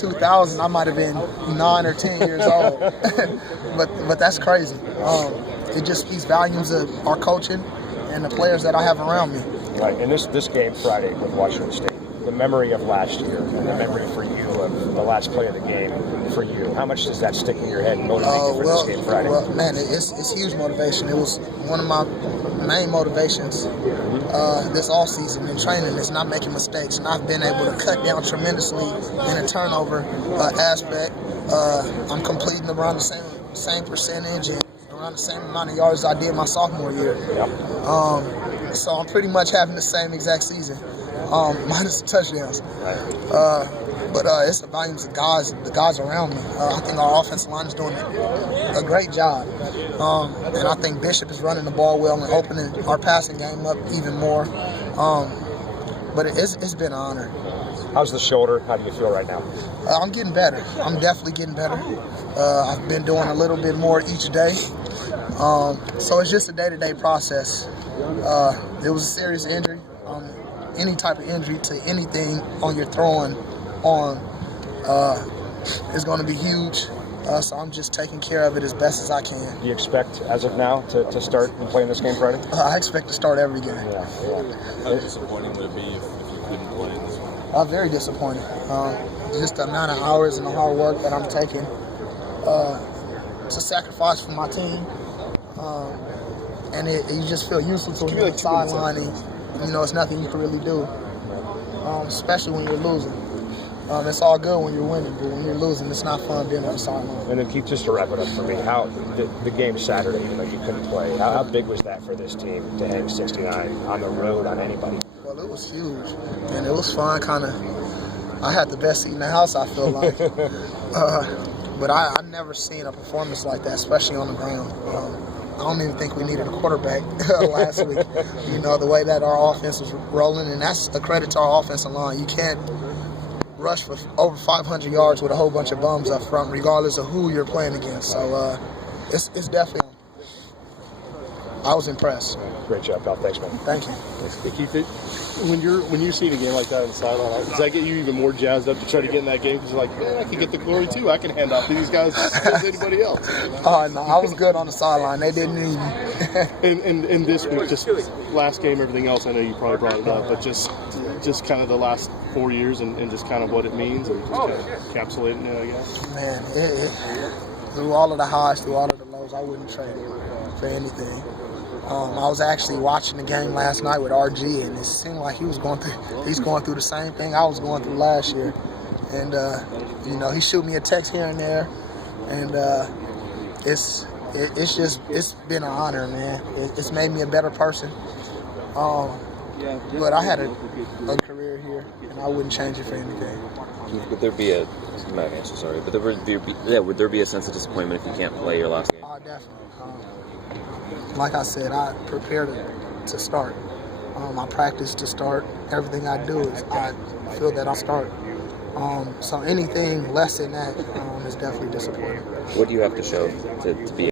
2000, I might have been 9 or 10 years old. but that's crazy. It just speaks volumes of our coaching and the players that I have around me. Right, and this game Friday with Washington State, the memory of last year and the memory for you of the last play of the game for you, how much does that stick in your head and motivate you for this game Friday? Well, man, it's huge motivation. It was one of my main motivations this offseason in training is not making mistakes, and I've been able to cut down tremendously in a turnover aspect. I'm completing around the same percentage and around the same amount of yards I did my sophomore year. Yep. So I'm pretty much having the same exact season, minus the touchdowns. But it's the volumes of the guys around me. I think our offensive line is doing a great job. And I think Bishop is running the ball well and opening our passing game up even more. But it's been an honor. How's the shoulder? How do you feel right now? I'm getting better. I'm definitely getting better. I've been doing a little bit more each day. So it's just a day-to-day process. It was a serious injury. Any type of injury to anything on your throwing arm is going to be huge. So I'm just taking care of it as best as I can. Do you expect, as of now, to start and play in this game Friday? I expect to start every game. Yeah. How disappointing would it be if you couldn't play in this one? Very disappointing. Just the amount of hours and the hard work that I'm taking to sacrifice for my team. And you just feel useless when you're on the sideline and, it's nothing you can really do, especially when you're losing. It's all good when you're winning, but when you're losing, it's not fun being on the sideline. And then, Keith, just to wrap it up for me, how the game Saturday, you couldn't play. How big was that for this team to hang 69 on the road on anybody? Well, it was huge, and it was fun. I had the best seat in the house, I feel like. But I've never seen a performance like that, especially on the ground. I don't even think we needed a quarterback last week. The way that our offense was rolling, and that's a credit to our offensive line. You can't rush for over 500 yards with a whole bunch of bums up front, regardless of who you're playing against. So it's definitely. I was impressed. Great job, pal. Thanks, man. Thank you. Hey, Keith, when you're seeing a game like that on the sideline, does that get you even more jazzed up to try to get in that game? Because you're like, man, I can get the glory too. I can hand off to these guys as anybody else. Oh, no, I was good on the sideline. They didn't need me. and this week, just last game, everything else, I know you probably brought it up, but just kind of the last 4 years and just kind of what it means and just kind of encapsulating it, I guess. Man, through all of the highs, through all of the lows, I wouldn't trade it for anything. I was actually watching the game last night with RG, and it seemed like he's going through the same thing I was going through last year. And, he shoot me a text here and there, and it's been an honor, man. It's made me a better person. But I had a career here, and I wouldn't change it for anything. Would there be would there be a sense of disappointment if you can't play your last game? Definitely. Like I said, I prepared to start. I practice to start. Everything I do is I feel that I'll start. So anything less than that is definitely disappointing. What do you have to show to be